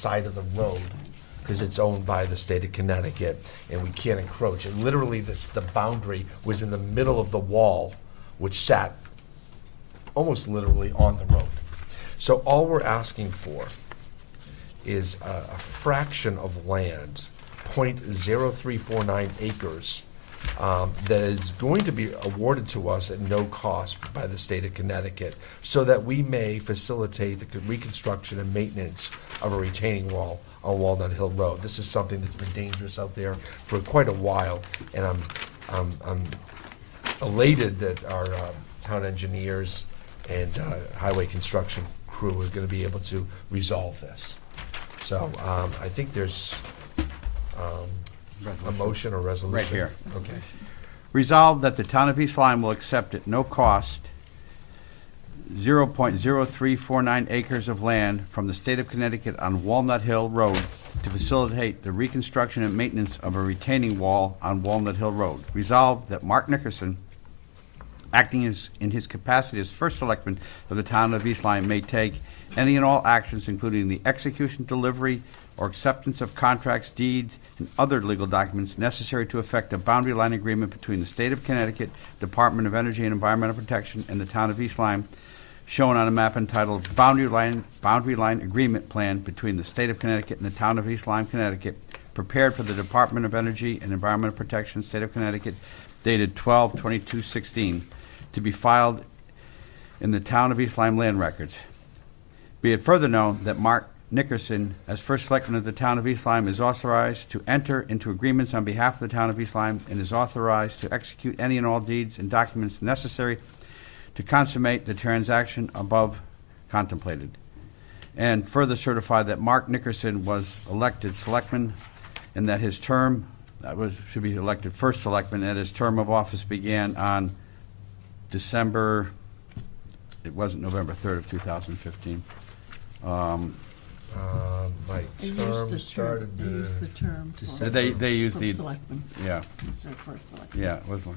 side of the road because it's owned by the state of Connecticut, and we can't encroach. And literally, the boundary was in the middle of the wall, which sat almost literally on the road. So all we're asking for is a fraction of land, 0.0349 acres, that is going to be awarded to us at no cost by the state of Connecticut so that we may facilitate the reconstruction and maintenance of a retaining wall on Walnut Hill Road. This is something that's been dangerous out there for quite a while, and I'm elated that our town engineers and highway construction crew is going to be able to resolve this. So I think there's a motion or resolution. Right here. Okay. Resolved that the town of East Lyme will accept at no cost 0.0349 acres of land from the state of Connecticut on Walnut Hill Road to facilitate the reconstruction and maintenance of a retaining wall on Walnut Hill Road. Resolved that Mark Nickerson, acting in his capacity as first selectman of the town of East Lyme, may take any and all actions, including the execution, delivery, or acceptance of contracts, deeds, and other legal documents necessary to effect a boundary line agreement between the state of Connecticut Department of Energy and Environmental Protection and the town of East Lyme, shown on a map entitled Boundary Line Agreement Plan between the state of Connecticut and the town of East Lyme, Connecticut, prepared for the Department of Energy and Environmental Protection, state of Connecticut, dated 12/22/16, to be filed in the town of East Lyme land records. Be it further known that Mark Nickerson, as first selectman of the town of East Lyme, is authorized to enter into agreements on behalf of the town of East Lyme and is authorized to execute any and all deeds and documents necessary to consummate the transaction above contemplated. And further certify that Mark Nickerson was elected selectman and that his term, should be elected first selectman, and his term of office began on November 3rd of 2015. My term started. They used the term for They use the, selectmen yeah, instead of first selectman. yeah, it was one.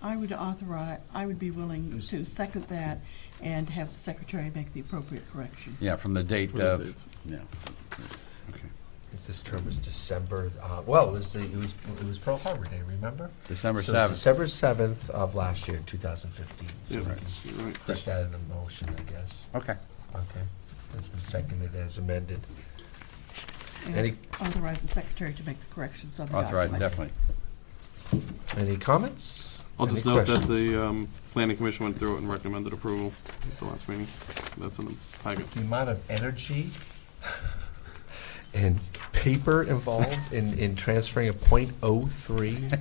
I would be willing to second that and have the secretary make the appropriate correction. Yeah, from the date For the of, date. yeah. Okay. This term was December. Well, it was Pearl Harbor Day. Remember? December So 7th. it's December 7th of last year, 2015. So Yeah, we can you're right. put that in the motion, I guess. Okay. Okay. It's been seconded as amended. And Any- authorize the secretary to make the corrections on the Authorized, document. definitely. Any comments? I'll just Any note that questions? the planning commission went through it and recommended approval at the last meeting. That's in the packet. The amount of energy and paper involved in transferring a .03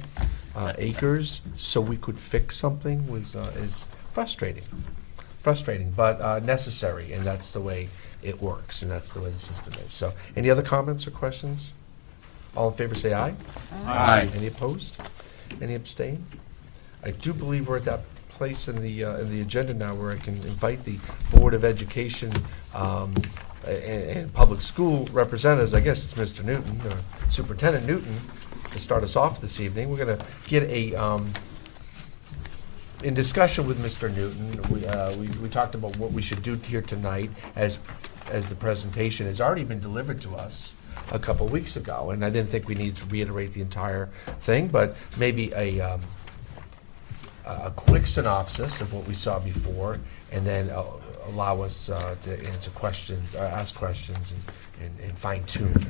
acres so we could fix something is frustrating. Frustrating, but necessary, and that's the way it works, and that's the way the system is. So, any other comments or questions? All in favor, say aye. Aye. Any opposed? Any abstain? I do believe we're at that place in the agenda now where I can invite the Board of Education and public school representatives. I guess it's Mr. Newton, Superintendent Newton, to start us off this evening. We're going to get in discussion with Mr. Newton, we talked about what we should do here tonight as the presentation has already been delivered to us a couple of weeks ago, and I didn't think we need to reiterate the entire thing, but maybe a quick synopsis of what we saw before, and then allow us to answer questions, ask questions, and fine tune.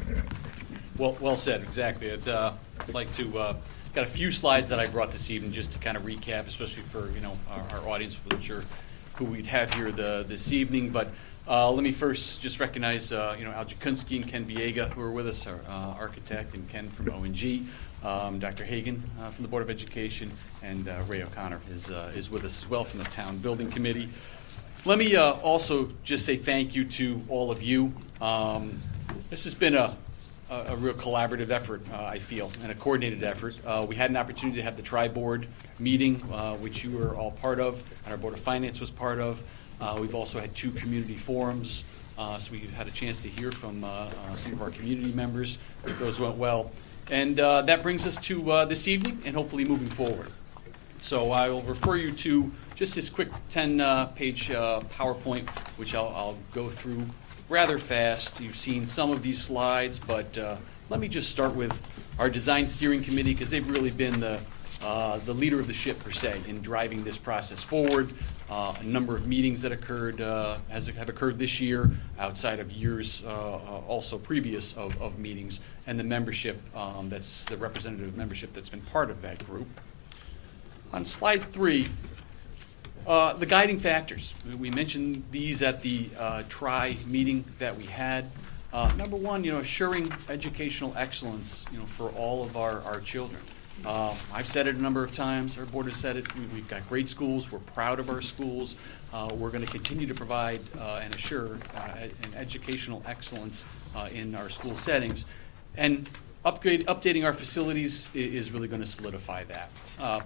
Well said, exactly. I'd like to, got a few slides that I brought this evening just to kind of recap, especially for, our audience. Wasn't sure who we'd have here this evening, but let me first just recognize, Al Jakunski and Ken Viega, who are with us, our architect, and Ken from ONG, Dr. Hagan from the Board of Education, and Ray O'Connor is with us as well from the Town Building Committee. Let me also just say thank you to all of you. This has been a real collaborative effort, I feel, and a coordinated effort. We had an opportunity to have the tri-board meeting, which you were all part of, and our Board of Finance was part of. We've also had 2 community forums, so we had a chance to hear from some of our community members. Those went well. And that brings us to this evening and hopefully moving forward. So I will refer you to just this quick 10-page PowerPoint, which I'll go through rather fast. You've seen some of these slides, but let me just start with our design steering committee, because they've really been the leader of the ship, per se, in driving this process forward. A number of meetings that have occurred this year, outside of years also previous of meetings, and the membership, that's the representative membership that's been part of that group. On slide 3, the guiding factors. We mentioned these at the meeting that we had. Number one, assuring educational excellence, for all of our children. I've said it a number of times. Our board has said it. We've got great schools. We're proud of our schools. We're going to continue to provide and assure an educational excellence in our school settings. And updating our facilities is really going to solidify that.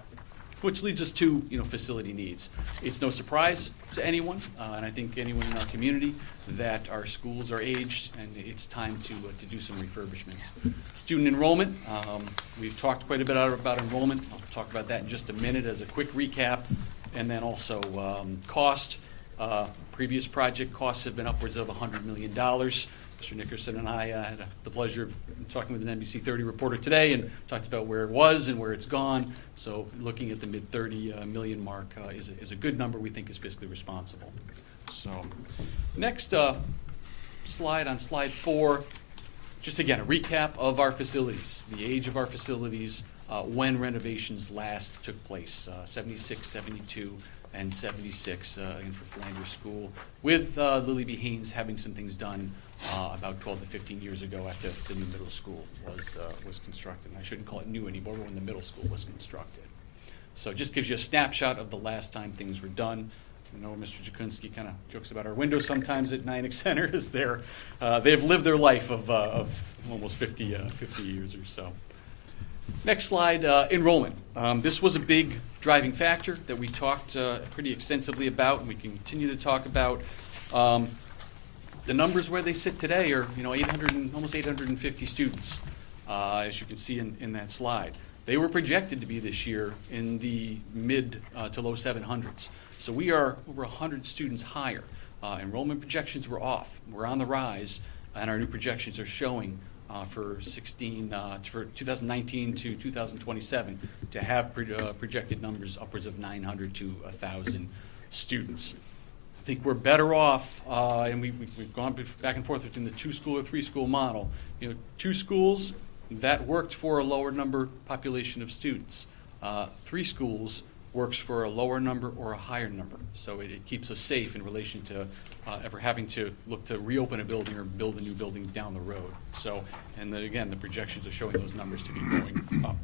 Which leads us to facility needs. It's no surprise to anyone, and I think anyone in our community, that our schools are aged and it's time to do some refurbishments. Student enrollment, we've talked quite a bit about enrollment. I'll talk about that in just a minute as a quick recap. And then also cost. Previous project costs have been upwards of $100 million. Mr. Nickerson and I had the pleasure of talking with an NBC 30 reporter today and talked about where it was and where it's gone. So looking at the mid-30 million mark is a good number we think is fiscally responsible. So next slide, on slide 4, just again a recap of our facilities, the age of our facilities, when renovations last took place, 76, 72, and 76 and for Flanders School, with Lily B. Haynes having some things done about 12 to 15 years ago after the new middle school was constructed. And I shouldn't call it new anymore, but when the middle school was constructed. So it just gives you a snapshot of the last time things were done. I know Mr. Jakunski kind of jokes about our windows sometimes at Nyack Center, as they've lived their life of almost 50 years or so. Next slide, enrollment. This was a big driving factor that we talked pretty extensively about, and we continue to talk about. The numbers where they sit today are, almost 850 students, as you can see in that slide. They were projected to be this year in the mid to low 700s. So we are over 100 students higher. Enrollment projections were off. We're on the rise, and our new projections are showing for 2019 to 2027 to have projected numbers upwards of 900 to 1,000 students. I think we're better off, and we've gone back and forth between the 2-school or 3-school model. 2 schools, that worked for a lower number population of students. 3 schools works for a lower number or a higher number. So it keeps us safe in relation to ever having to look to reopen a building or build a new building down the road. So, and then again, the projections are showing those numbers to be going up.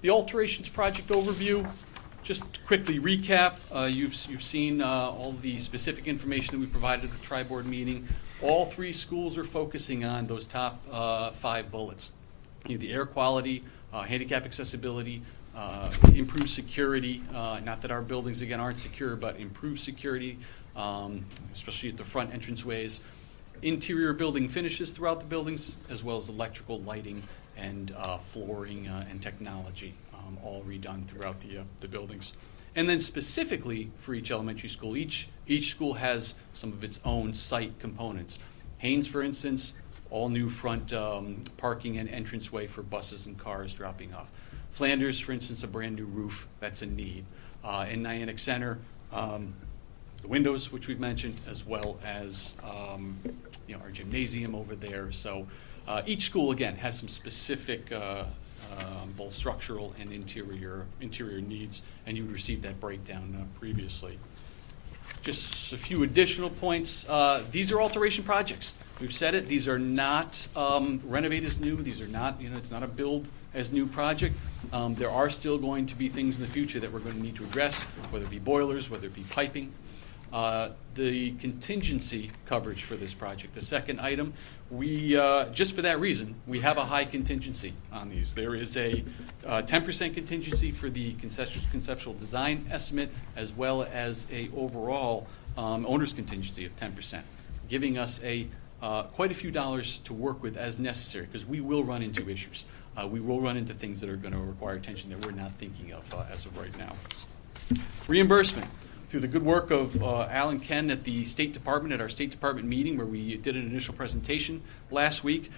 The alterations project overview. Just to quickly recap, you've seen all the specific information that we provided at the tri-board meeting. All 3 schools are focusing on those top 5 bullets. The air quality, handicap accessibility, improved security, not that our buildings, again, aren't secure, but improved security, especially at the front entranceways. Interior building finishes throughout the buildings, as well as electrical, lighting, and flooring and technology. All redone throughout the buildings. And then specifically for each elementary school, each school has some of its own site components. Haynes, for instance, all new front parking and entranceway for buses and cars dropping off. Flanders, for instance, a brand new roof, that's a need. In Nyack Center, the windows, which we've mentioned, as well as our gymnasium over there. So each school, again, has some specific both structural and interior needs, and you received that breakdown previously. Just a few additional points. These are alteration projects. We've said it. These are not renovate as new. These are not, it's not a build as new project. There are still going to be things in the future that we're going to need to address, whether it be boilers, whether it be piping. The contingency coverage for this project, the second item, we just for that reason, we have a high contingency on these. There is a 10% contingency for the conceptual design estimate, as well as a overall owner's contingency of 10%, giving us quite a few dollars to work with as necessary, because we will run into issues. We will run into things that are going to require attention that we're not thinking of as of right now. Reimbursement. through the good work of Al and Ken at the State Department, at our State Department meeting where we did an initial presentation last week,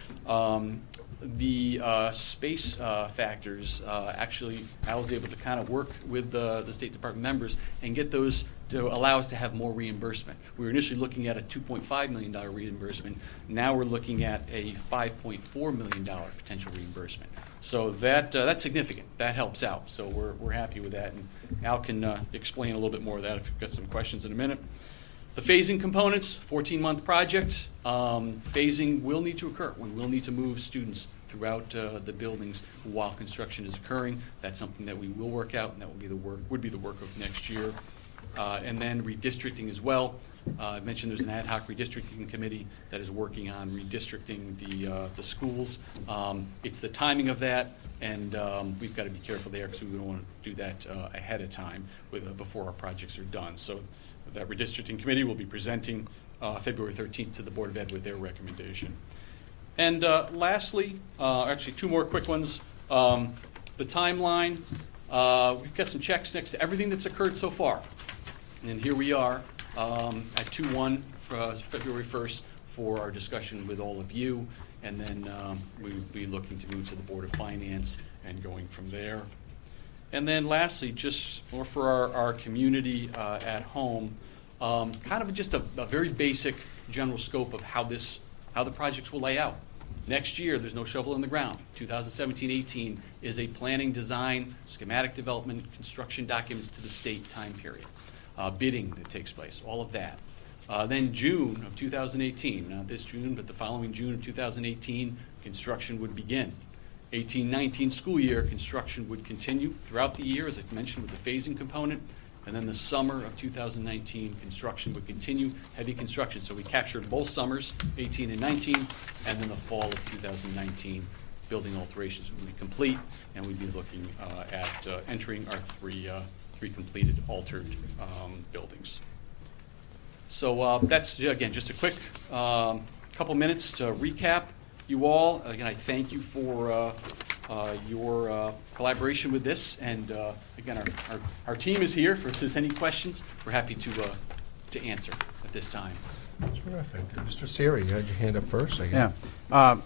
the space factors, actually, Al was able to kind of work with the State Department members and get those to allow us to have more reimbursement. We were initially looking at a $2.5 million reimbursement. Now we're looking at a $5.4 million potential reimbursement. So that's significant. That helps out. So we're happy with that. And Al can explain a little bit more of that if you've got some questions in a minute. The phasing components, 14-month project. Phasing will need to occur. We will need to move students throughout the buildings while construction is occurring. That's something that we will work out, and that would be the work of next year. And then redistricting as well. I mentioned there's an ad hoc redistricting committee that is working on redistricting the schools. It's the timing of that, and we've got to be careful there because we don't want to do that ahead of time before our projects are done. So that redistricting committee will be presenting February 13th to the Board of Ed with their recommendation. And lastly, actually two more quick ones. The timeline, we've got some checks next to everything that's occurred so far. And here we are at 2/1 February 1st for our discussion with all of you. And then we'll be looking to move to the Board of Finance and going from there. And then lastly, just more for our community at home, kind of just a very basic general scope of how the projects will lay out. Next year, there's no shovel in the ground. 2017-18 is a planning, design, schematic development, construction documents to the state time period. Bidding that takes place, all of that. Then June of 2018, not this June, but the following June of 2018, construction would begin. 18-19 school year, construction would continue throughout the year, as I mentioned, with the phasing component. And then the summer of 2019, construction would continue, heavy construction. So we captured both summers, 18 and 19, and then the fall of 2019, building alterations would be complete, and we'd be looking at entering our three completed altered buildings. So that's, again, just a quick couple minutes to recap you all. Again, I thank you for your collaboration with this, and again, our team is here. If there's any questions, we're happy to answer at this time. Terrific. Mr. Siri, you had your hand up first, I guess. Yeah.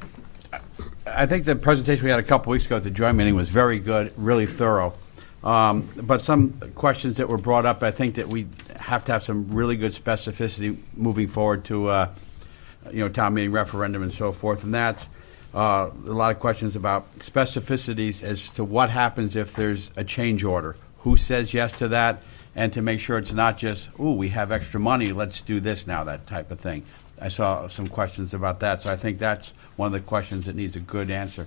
I think the presentation we had a couple weeks ago at the joint meeting was very good, really thorough. But some questions that were brought up, I think that we have to have some really good specificity moving forward to, town meeting referendum and so forth. And that's a lot of questions about specificities as to what happens if there's a change order. Who says yes to that? And to make sure it's not just, ooh, we have extra money, let's do this now, that type of thing. I saw some questions about that, so I think that's one of the questions that needs a good answer.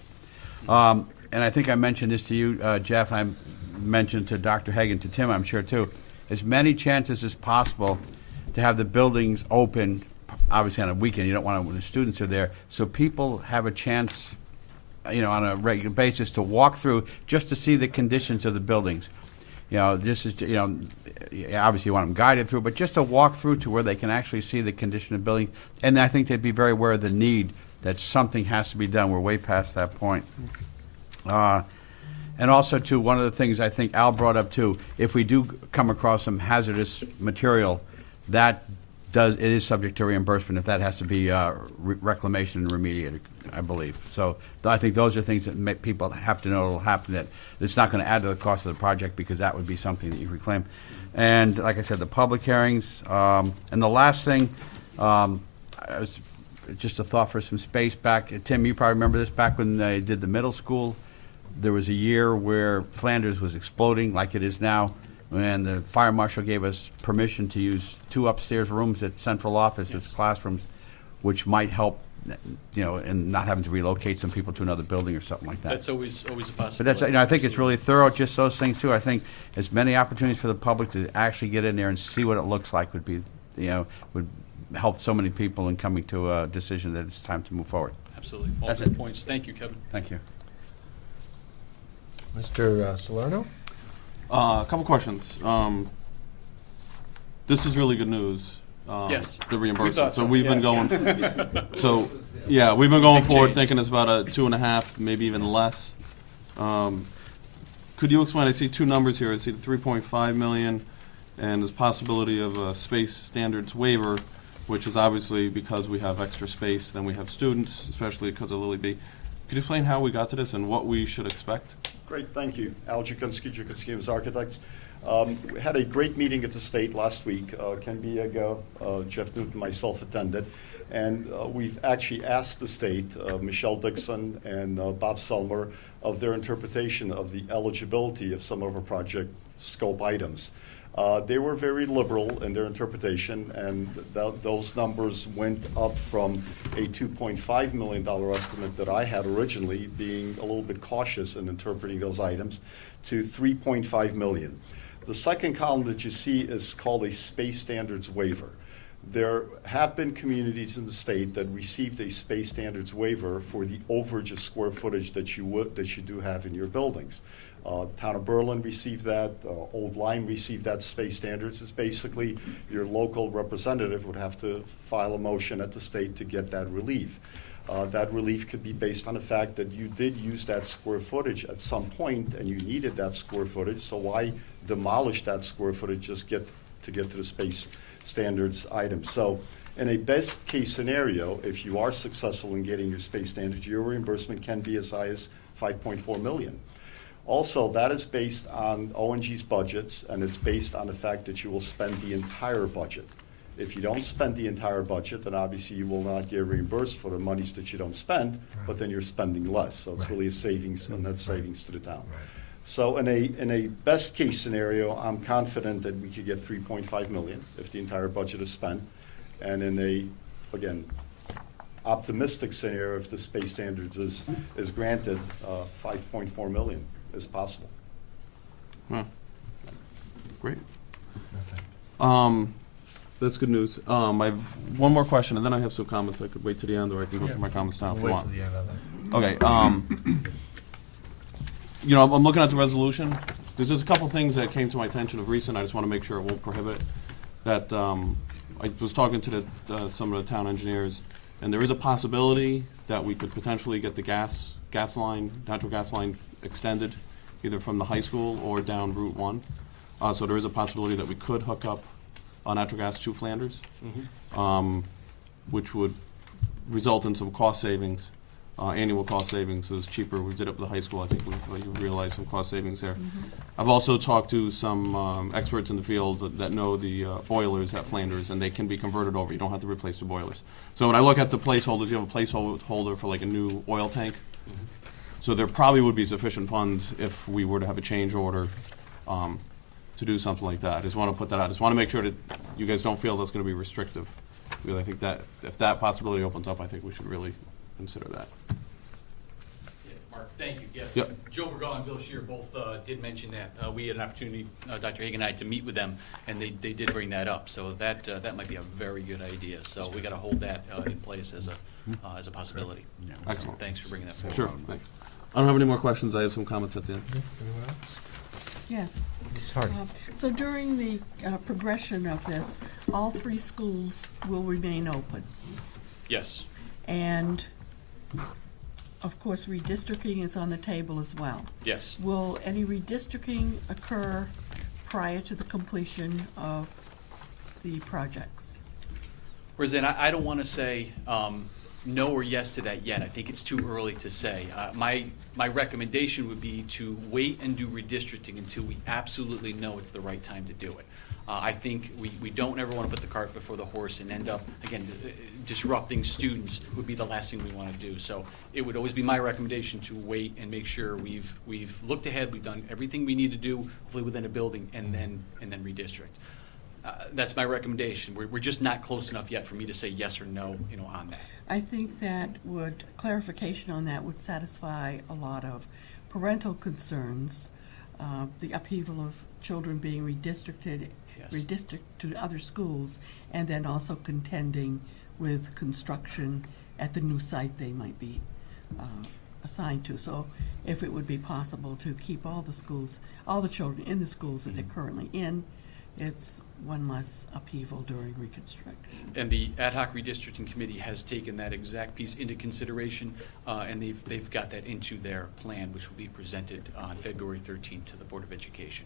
And I think I mentioned this to you, Jeff, and I mentioned to Dr. Hagan, to Tim, I'm sure too, as many chances as possible to have the buildings open, obviously on a weekend, you don't want to when the students are there, so people have a chance, on a regular basis to walk through just to see the conditions of the buildings. This is, obviously you want them guided through, but just to walk through to where they can actually see the condition of the building. And I think they'd be very aware of the need that something has to be done. We're way past that point. And also, too, one of the things I think Al brought up, too, if we do come across some hazardous material, it is subject to reimbursement if that has to be reclamation and remediated, I believe. So I think those are things that people have to know will happen, that it's not going to add to the cost of the project because that would be something that you reclaim. And like I said, the public hearings. And the last thing, was just a thought for some space back. Tim, you probably remember this back when they did the middle school. There was a year where Flanders was exploding like it is now, and the fire marshal gave us permission to use 2 upstairs rooms at central office as classrooms, which might help, in not having to relocate some people to another building or something like that. That's always a possibility. But that's, I think it's really thorough, just those things too. I think as many opportunities for the public to actually get in there and see what it looks like would be, would help so many people in coming to a decision that it's time to move forward. Absolutely. All That's good it. points. Thank you, Kevin. Thank you. Mr. Salerno? A couple questions. This is really good news. Yes. The We reimbursement. thought so, We've been yes. going. We've been going Big forward change. thinking it's about a 2.5, maybe even less. Could you explain? I see 2 numbers here. I see the 3.5 million and there's possibility of a space standards waiver, which is obviously because we have extra space than we have students, especially because of Lily B. Could you explain how we got to this and what we should expect? Great, thank you. Al Jukunski, Jukunski Architects. We had a great meeting at the state last week. Ken Biego, Jeff Newton, myself attended. And we've actually asked the state, Michelle Dixon and Bob Selmer, of their interpretation of the eligibility of some of our project scope items. They were very liberal in their interpretation, and those numbers went up from a $2.5 million estimate that I had originally, being a little bit cautious in interpreting those items, to $3.5 million. The second column that you see is called a space standards waiver. There have been communities in the state that received a space standards waiver for the overage of square footage that you do have in your buildings. Town of Berlin received that. Old Lyme received that space standards. It's basically your local representative would have to file a motion at the state to get that relief. That relief could be based on the fact that you did use that square footage at some point and you needed that square footage, so why demolish that square footage just to get to the space standards item. So in a best case scenario, if you are successful in getting your space standards, your reimbursement can be as high as $5.4 million. Also, that is based on ONG's budgets, and it's based on the fact that you will spend the entire budget. If you don't spend the entire budget, then obviously you will not get reimbursed for the monies that you don't spend, but then you're spending less. So it's really a savings, and that's savings to the town. So in a best case scenario, I'm confident that we could get $3.5 million if the entire budget is spent. And in a, again, optimistic scenario, if the space standards is granted, $5.4 million is possible. Huh. Great. That's good news. I have one more question, and then I have some comments. I could wait to the end, or I can go through my comments now if you Wait want. for the end of that. Okay. You know, I'm looking at the resolution. There's just a couple things that came to my attention of recent. I just want to make sure it won't prohibit it. That I was talking to some of the town engineers, and there is a possibility that we could potentially get the gas line, natural gas line, extended, either from the high school or down Route 1. So there is a possibility that we could hook up natural gas to Flanders, which would result in some cost savings. Annual cost savings is cheaper. We did it with the high school. I think we've realized some cost savings there. I've also talked to some experts in the field that know the boilers at Flanders, and they can be converted over. You don't have to replace the boilers. So when I look at the placeholders, you have a placeholder for like a new oil tank. So there probably would be sufficient funds if we were to have a change order to do something like that. I just want to put that out. I just want to make sure that you guys don't feel that's going to be restrictive. Because I think that if that possibility opens up, I think we should really consider that. Yeah, Mark, thank you. Yeah. Yep. Joe Vergall and Bill Shear both did mention that. We had an opportunity, Dr. Hagan and I, to meet with them, and they did bring that up. So that might be a very good idea. So we got to hold that in place as a possibility. Yeah. So Excellent. thanks for bringing that forward. Sure, thanks. I don't have any more questions. I have some comments at the end. Anyone else? Yes. Sorry. So during the progression of this, all three schools will remain open. Yes. And, of course, redistricting is on the table as well. Yes. Will any redistricting occur prior to the completion of the projects? Roseanne, I don't want to say no or yes to that yet. I think it's too early to say. My recommendation would be to wait and do redistricting until we absolutely know it's the right time to do it. I think we don't ever want to put the cart before the horse and end up, again, disrupting students would be the last thing we want to do. So it would always be my recommendation to wait and make sure we've looked ahead, we've done everything we need to do, hopefully within a building, and then redistrict. That's my recommendation. We're just not close enough yet for me to say yes or no, on that. I think that clarification on that would satisfy a lot of parental concerns, the upheaval of children being redistricted to other schools, and then also contending with construction at the new site they might be assigned to. So if it would be possible to keep all the children in the schools that they're currently in, it's one less upheaval during reconstruction. And the ad hoc redistricting committee has taken that exact piece into consideration, and they've got that into their plan, which will be presented on February 13th to the Board of Education.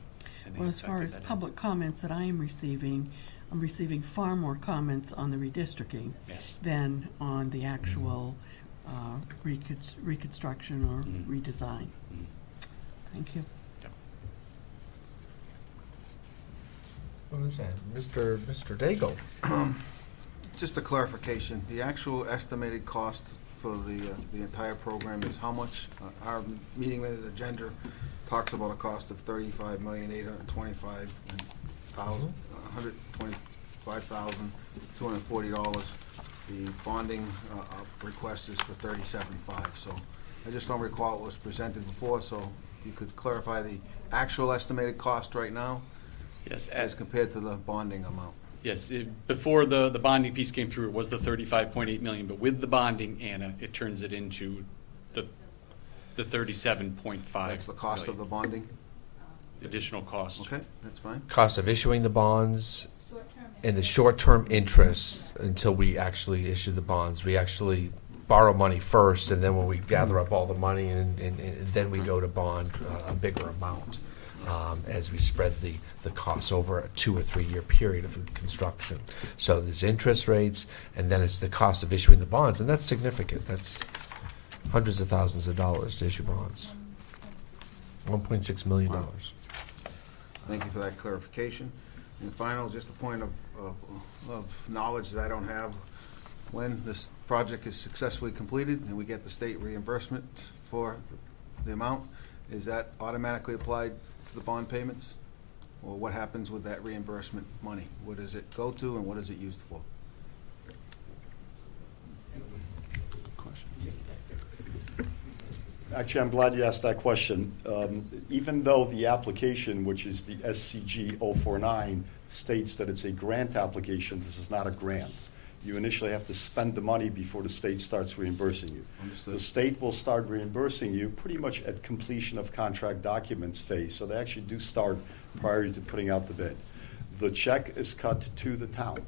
think Well, it's as far factored as that in. public comments that I am receiving, I'm receiving far more comments on the redistricting Yes. than on the actual reconstruction or Mhm. redesign. Mhm. Thank you. What was that? Mr. Daigle? Just a clarification, the actual estimated cost for the entire program is how much? Our meeting minute agenda talks about a cost of $35,825,240. The bonding request is for $37,500. So I just don't recall what was presented before, so you could clarify the actual estimated cost right now Yes, as compared to the bonding amount. yes. Before the bonding piece came through, it was the 35.8 million, but with the bonding, Anna, it turns it into the 37.5. That's the cost of the bonding? additional cost. Okay, that's fine. Cost of issuing the bonds and the short-term interest until we actually issue the bonds. We actually borrow money first, and then when we gather up all the money, and then we go to bond a bigger amount as we spread the costs over a 2 or 3 year period of construction. So there's interest rates, and then it's the cost of issuing the bonds, and that's significant. That's hundreds of thousands of dollars to issue bonds. $1.6 million. Thank you for that clarification. And final, just a point of knowledge that I don't have. When this project is successfully completed and we get the state reimbursement for the amount, is that automatically applied to the bond payments? Or what happens with that reimbursement money? What does it go to and what is it used for? Actually, I'm glad you asked that question. Even though the application, which is the SCG 049, states that it's a grant application, this is not a grant. You initially have to spend the money before the state starts reimbursing you. Understood. The state will start reimbursing you pretty much at completion of contract documents phase, so they actually do start prior to putting out the bid. The check is cut to the town.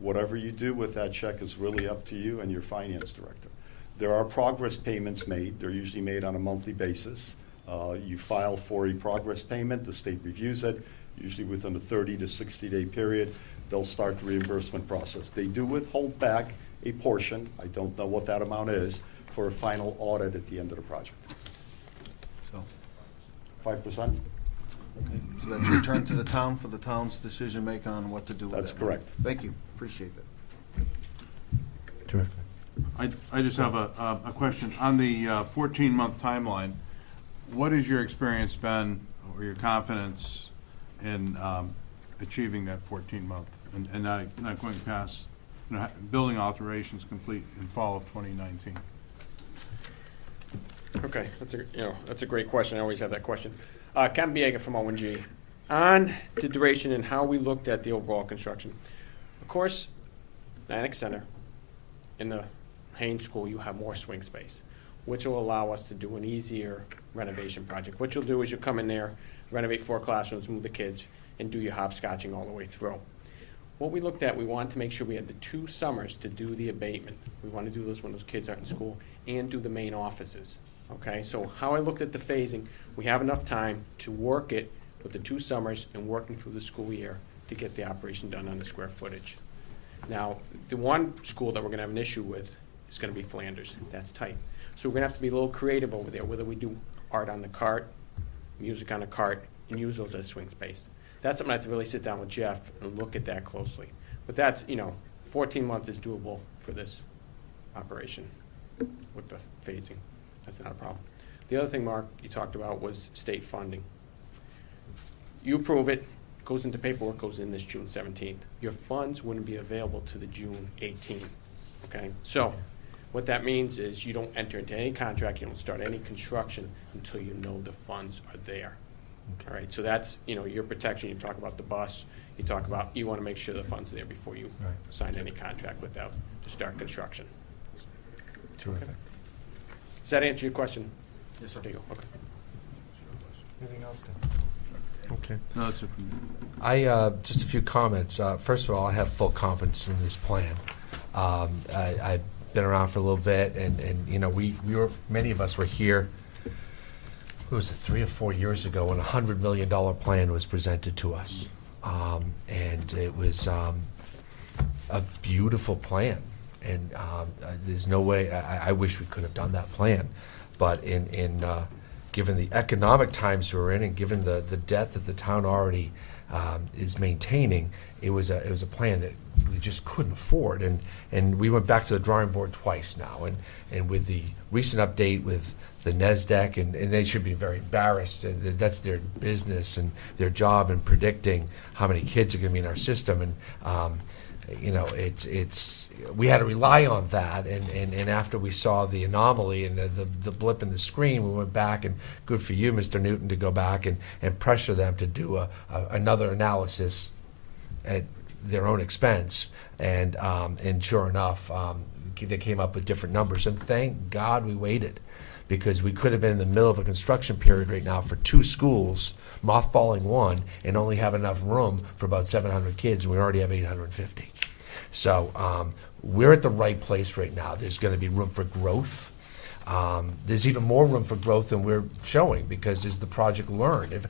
Whatever you do with that check is really up to you and your finance director. There are progress payments made. They're usually made on a monthly basis. You file for a progress payment. The state reviews it. Usually within a 30 to 60-day period, they'll start the reimbursement process. They do withhold back a portion, I don't know what that amount is, for a final audit at the end of the project. So, 5%? okay. So that's returned to the town for the town's decision-making on what to do with it. That's correct. Thank you. Appreciate that. Terrific. I just have a question. On the 14-month timeline, what has your experience been, or your confidence in achieving that 14-month and not going past, building alterations complete in fall of 2019? Okay, that's a great question. I always have that question. Ken Biega from O&G. On the duration and how we looked at the overall construction. Of course, Atlantic Center, in the Haynes School, you have more swing space, which will allow us to do an easier renovation project. What you'll do is you'll come in there, renovate 4 classrooms, move the kids, and do your hopscotching all the way through. What we looked at, we wanted to make sure we had the 2 summers to do the abatement. We want to do those when those kids aren't in school and do the main offices. Okay, so how I looked at the phasing, we have enough time to work it with the 2 summers and working through the school year to get the operation done on the square footage. Now, the one school that we're going to have an issue with is going to be Flanders. That's tight. So we're going to have to be a little creative over there, whether we do art on the cart, music on the cart, and use those as swing space. That's something I have to really sit down with Jeff and look at that closely. But that's, 14 months is doable for this operation with the phasing. That's not a problem. The other thing, Mark, you talked about was state funding. You approve it, goes into paperwork, goes in this June 17th. Your funds wouldn't be available to the June 18th, okay? So what that means is you don't enter into any contract, you don't start any construction until you know the funds are there. All right, so that's, your protection. You talk about the bus, you want to make sure the funds are there before you Right. sign any contract with them to start construction. Terrific. Does that answer your question? Yes, sir. There you go, okay. Anything else, Dan? Okay. No, that's it from me. Just a few comments. First of all, I have full confidence in this plan. I've been around for a little bit, and we were, many of us were here it was 3 or 4 years ago when a $100 million plan was presented to us. And it was a beautiful plan. And there's no way, I wish we could have done that plan. But given the economic times we're in and given the debt that the town already is maintaining, it was a plan that we just couldn't afford. And we went back to the drawing board twice now. And with the recent update with the NESDEC, and they should be very embarrassed. That's their business and their job in predicting how many kids are going to be in our system. And it's we had to rely on that. And after we saw the anomaly and the blip in the screen, we went back, and good for you, Mr. Newton, to go back and pressure them to do another analysis at their own expense. And sure enough, they came up with different numbers. And thank God we waited, because we could have been in the middle of a construction period right now for 2 schools, mothballing one, and only have enough room for about 700 kids, and we already have 850. So we're at the right place right now. There's going to be room for growth. There's even more room for growth than we're showing, because as the project learn, if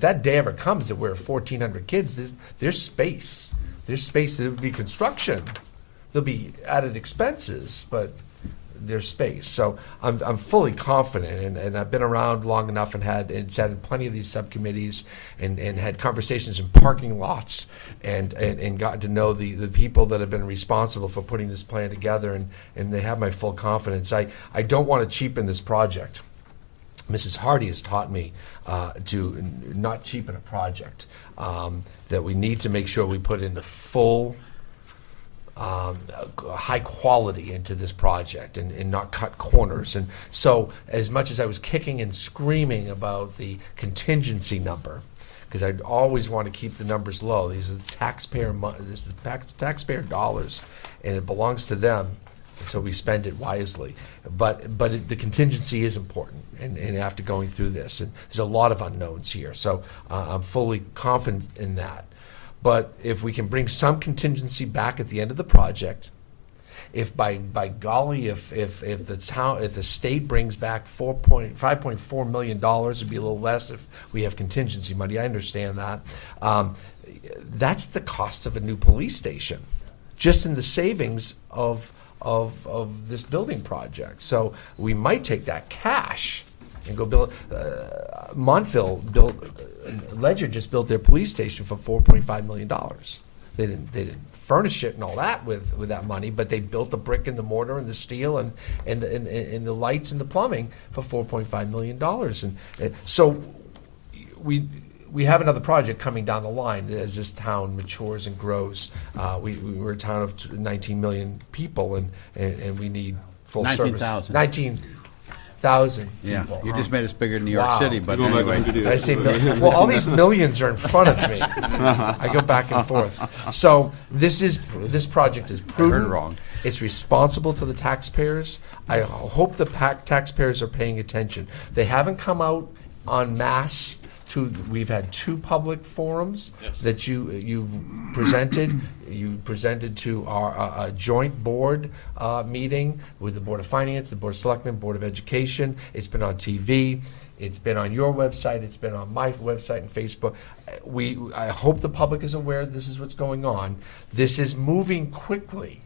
that day ever comes that we're at 1,400 kids, there's space. There's space. There'll be construction. There'll be added expenses, but there's space. So I'm fully confident, and I've been around long enough and sat in plenty of these subcommittees and had conversations in parking lots and gotten to know the people that have been responsible for putting this plan together, and they have my full confidence. I don't want to cheapen this project. Mrs. Hardy has taught me to not cheapen a project, that we need to make sure we put in the full high quality into this project and not cut corners. And so as much as I was kicking and screaming about the contingency number, because I'd always want to keep the numbers low. These are taxpayer taxpayer dollars, and it belongs to them, so we spend it wisely. But the contingency is important, and after going through this, and there's a lot of unknowns here, so I'm fully confident in that. But if we can bring some contingency back at the end of the project, if by golly, if the state brings back $5.4 million, it'd be a little less if we have contingency money. I understand that. That's the cost of a new police station, just in the savings of this building project. So we might take that cash and go build. Montville built. Ledger just built their police station for $4.5 million. They didn't furnish it and all that with that money, but they built the brick and the mortar and the steel and the lights and the plumbing for $4.5 million. And so we have another project coming down the line as this town matures and grows. We're a town of 19 million people, and we need full service. 19,000 Yeah, people. you just made us bigger than New York Wow. City, but Go back anyway. 100 years. I say million. Well, all these millions are in front of me. I go back and forth. So this project is prudent. wrong. It's responsible to the taxpayers. I hope the taxpayers are paying attention. They haven't come out en masse. We've had 2 public forums that you've presented. You presented to our joint board meeting with the Board of Finance, the Board of Selectmen, Board of Education. It's been on TV. It's been on your website. It's been on my website and Facebook. I hope the public is aware this is what's going on. This is moving quickly,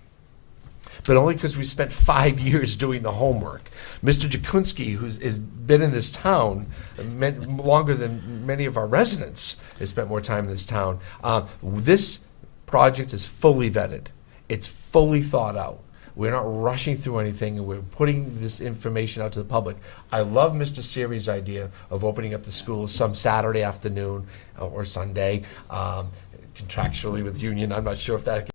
but only because we spent 5 years doing the homework. Mr. Jakunski, who's been in this town longer than many of our residents, has spent more time in this town. This project is fully vetted. It's fully thought out. We're not rushing through anything, and we're putting this information out to the public. I love Mr. Siri's idea of opening up the schools some Saturday afternoon or Sunday. Contractually with union, I'm not sure if that